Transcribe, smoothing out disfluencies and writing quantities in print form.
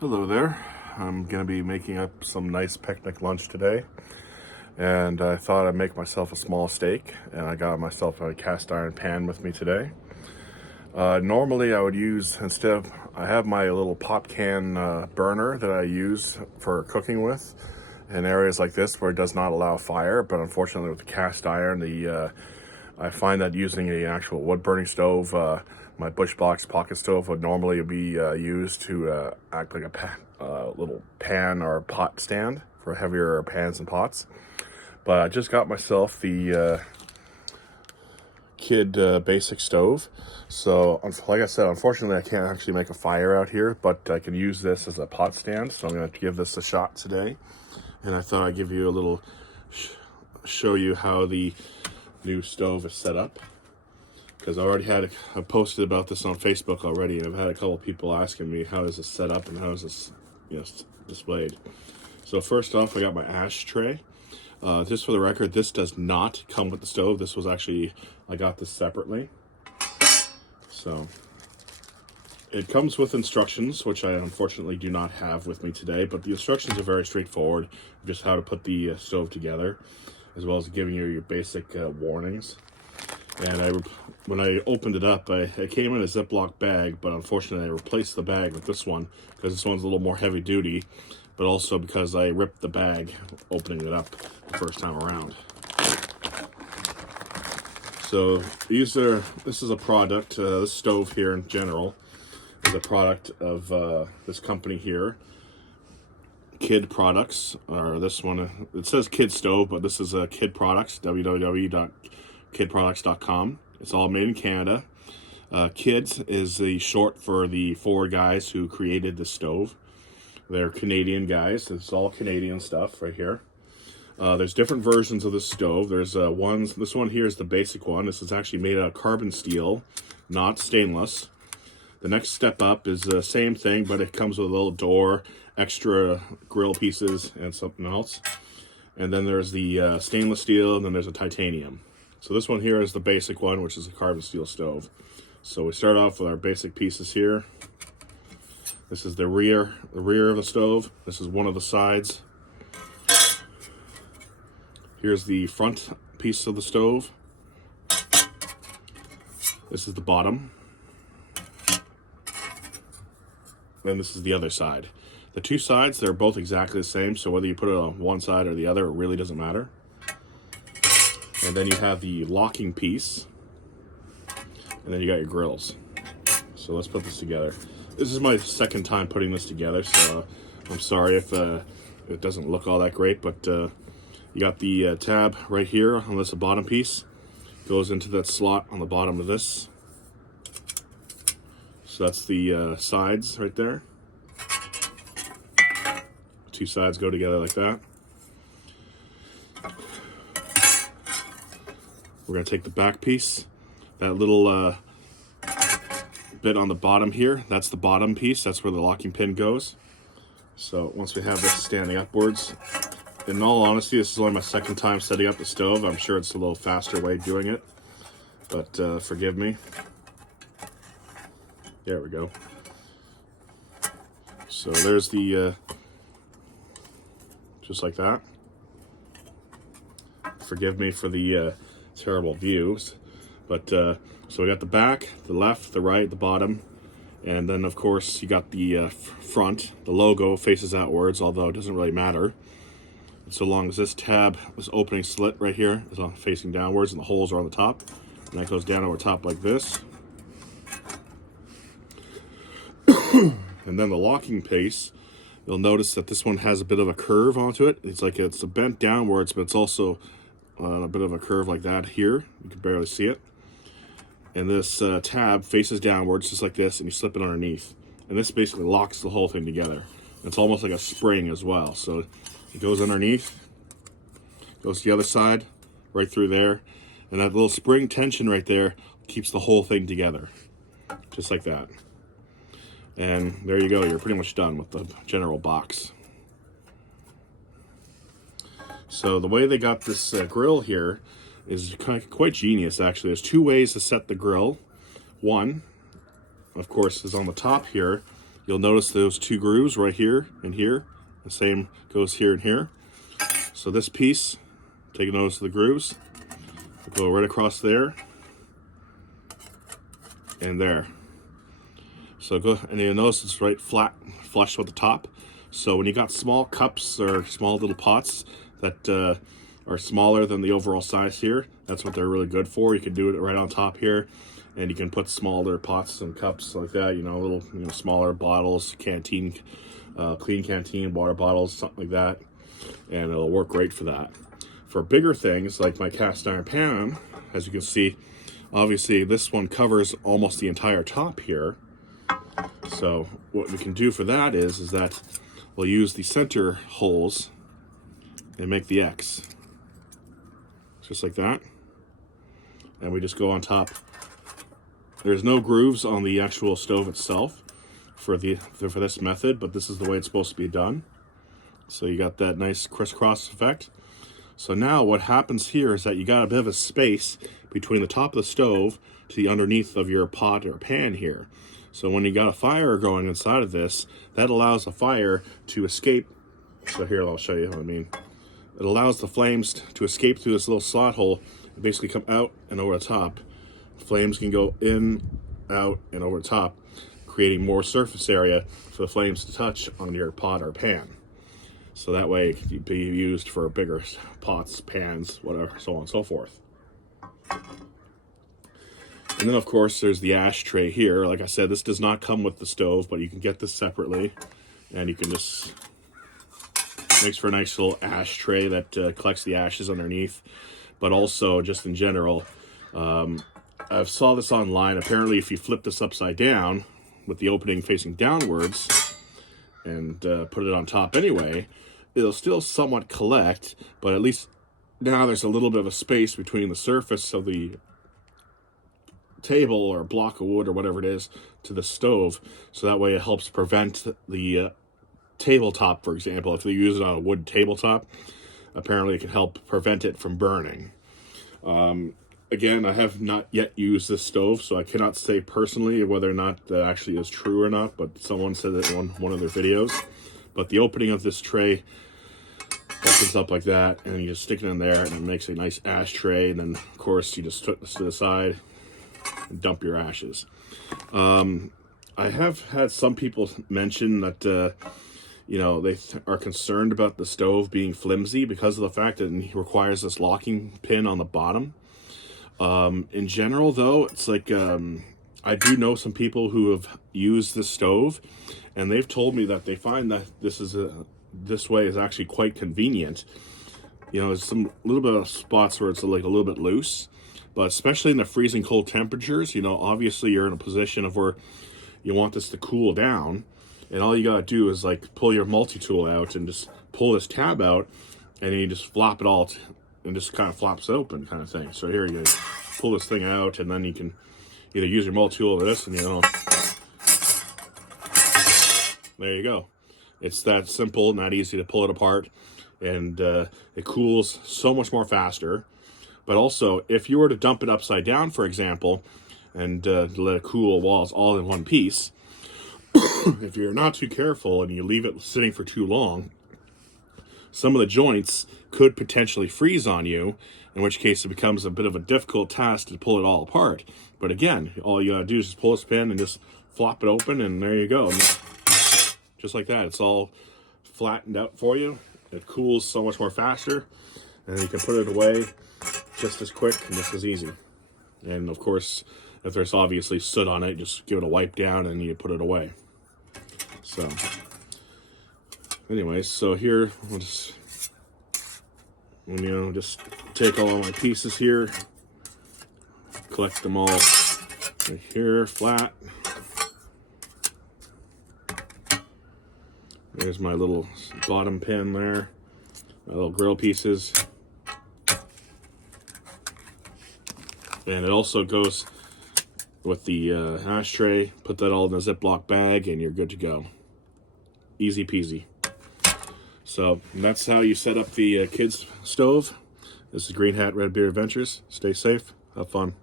Hello there. I'm going to be making up some nice picnic lunch today, and I thought I'd make myself a small steak, and I got myself a cast iron pan with me today. Normally I would use, I have my little pop can burner that I use for cooking with in areas like this where it does not allow fire, but unfortunately with the cast iron, I find that using an actual wood burning stove, my Bushbox pocket stove would normally be used to act like a little pan or pot stand for heavier pans and pots. But I just got myself the Kihd basic stove. So like I said, unfortunately I can't actually make a fire out here, but I can use this as a pot stand. So I'm going to give this a shot today. And I thought I'd give you a little show you how the new stove is set up, because I posted about this on Facebook already, and I've had a couple of people asking me how is this set up and how is this displayed. So first off, I got my ashtray. Just for the record, this does not come with the stove. This was actually, I got this separately. So it comes with instructions, which I unfortunately do not have with me today, but the instructions are very straightforward, just how to put the stove together, as well as giving you your basic warnings. And when I opened it up, it came in a Ziploc bag, but unfortunately I replaced the bag with this one, because this one's a little more heavy duty, but also because I ripped the bag opening it up the first time around. So this is a product, this stove here in general is a product of this company here, Kihd Products, or this one, it says Kihd Stove, but this is Kihd Products, www.kihdproducts.com. It's all made in Canada. Kihd is the short for the four guys who created the stove. They're Canadian guys. It's all Canadian stuff right here. There's different versions of the stove. There's this one here is the basic one. This is actually made out of carbon steel, not stainless. The next step up is the same thing, but it comes with a little door, extra grill pieces, and something else. And then there's the stainless steel, and then there's a titanium. So this one here is the basic one, which is a carbon steel stove. So we start off with our basic pieces here. This is the rear of the stove. This is one of the sides. Here's the front piece of the stove. This is the bottom. Then this is the other side. The two sides, they're both exactly the same, so whether you put it on one side or the other, it really doesn't matter. And then you have the locking piece, and then you got your grills. So let's put this together. This is my second time putting this together, so I'm sorry if it doesn't look all that great, but you got the tab right here on this bottom piece. Goes into that slot on the bottom of this. So that's the sides right there. Two sides go together like that. We're going to take the back piece, that little bit on the bottom here, that's the bottom piece, that's where the locking pin goes. So once we have this standing upwards, in all honesty, this is only my second time setting up the stove. I'm sure it's a little faster way of doing it, but forgive me. There we go. So there's the, just like that. Forgive me for the terrible views, but so we got the back, the left, the right, the bottom, and then of course you got the front. The logo faces outwards, although it doesn't really matter so long as this tab, this opening slit right here, is facing downwards and the holes are on the top, and that goes down over top like this. And then the locking piece, you'll notice that this one has a bit of a curve onto it. It's like it's bent downwards, but it's also a bit of a curve like that here. You can barely see it. And this tab faces downwards just like this, and you slip it underneath. And this basically locks the whole thing together. It's almost like a spring as well. So it goes underneath, goes to the other side, right through there. And that little spring tension right there keeps the whole thing together. Just like that. And there you go, you're pretty much done with the general box. So the way they got this grill here is quite genius, actually. There's two ways to set the grill. One, of course, is on the top here. you'll notice those two grooves right here and here. The same goes here and here. So this piece, take notice of the grooves. Go right across there and there. So go, and you'll notice it's right flat, flush with the top. So when you got small cups or small little pots that are smaller than the overall size here, that's what they're really good for. You can do it right on top here, and you can put smaller pots and cups like that, little smaller bottles, canteen, clean canteen water bottles, something like that, and it'll work great for that. For bigger things like my cast iron pan, as you can see, obviously this one covers almost the entire top here. So what we can do for that is that we'll use the center holes and make the X, just like that. And we just go on top. There's no grooves on the actual stove itself for this method, but this is the way it's supposed to be done. So you got that nice crisscross effect. So now what happens here is that you got a bit of a space between the top of the stove to the underneath of your pot or pan here. So when you got a fire going inside of this, that allows the fire to escape. So here, I'll show you what I mean. It allows the flames to escape through this little slot hole and basically come out and over the top. Flames can go in, out, and over the top, creating more surface area for the flames to touch on your pot or pan. So that way it can be used for bigger pots, pans, whatever, so on and so forth. And then of course there's the ashtray here. Like I said, this does not come with the stove, but you can get this separately, and you can just, makes for a nice little ashtray that collects the ashes underneath. But also just in general, I saw this online. Apparently if you flip this upside down with the opening facing downwards and put it on top anyway, it'll still somewhat collect, but at least now there's a little bit of a space between the surface of the table or block of wood or whatever it is to the stove, so that way it helps prevent the tabletop, for example. If they use it on a wood tabletop, apparently it can help prevent it from burning. Again, I have not yet used this stove, so I cannot say personally whether or not that actually is true or not, but someone said it in one of their videos. But the opening of this tray opens up like that, and you just stick it in there, and it makes a nice ashtray. And then, of course, you just put this to the side and dump your ashes. I have had some people mention that, they are concerned about the stove being flimsy because of the fact that it requires this locking pin on the bottom. In general, though, it's like, I do know some people who have used this stove, and they've told me that they find that this way is actually quite convenient. There's some little bit of spots where it's like a little bit loose, but especially in the freezing cold temperatures, obviously you're in a position of where you want this to cool down, and all you gotta do is like pull your multi-tool out and just pull this tab out, and then you just flop it all and just kind of flops it open kind of thing. So here you pull this thing out, and then you can either use your multi-tool or this, and there you go. It's that simple and that easy to pull it apart, and it cools so much more faster. But also, if you were to dump it upside down, for example, and let it cool while it's all in one piece, if you're not too careful and you leave it sitting for too long, some of the joints could potentially freeze on you, in which case it becomes a bit of a difficult task to pull it all apart. But again, all you gotta do is just pull this pin and just flop it open, and there you go. Just like that, it's all flattened out for you. It cools so much more faster, and you can put it away just as quick and just as easy. And of course, if there's obviously soot on it, just give it a wipe down and you put it away. So anyways, so here we'll just take all of my pieces here, collect them all right here flat. There's my little bottom pin there, my little grill pieces. And it also goes with the ashtray. Put that all in a Ziploc bag and you're good to go. Easy peasy. So that's how you set up the Kihd Stove. This is Greenhat-Redbeard Adventures. Stay safe, have fun.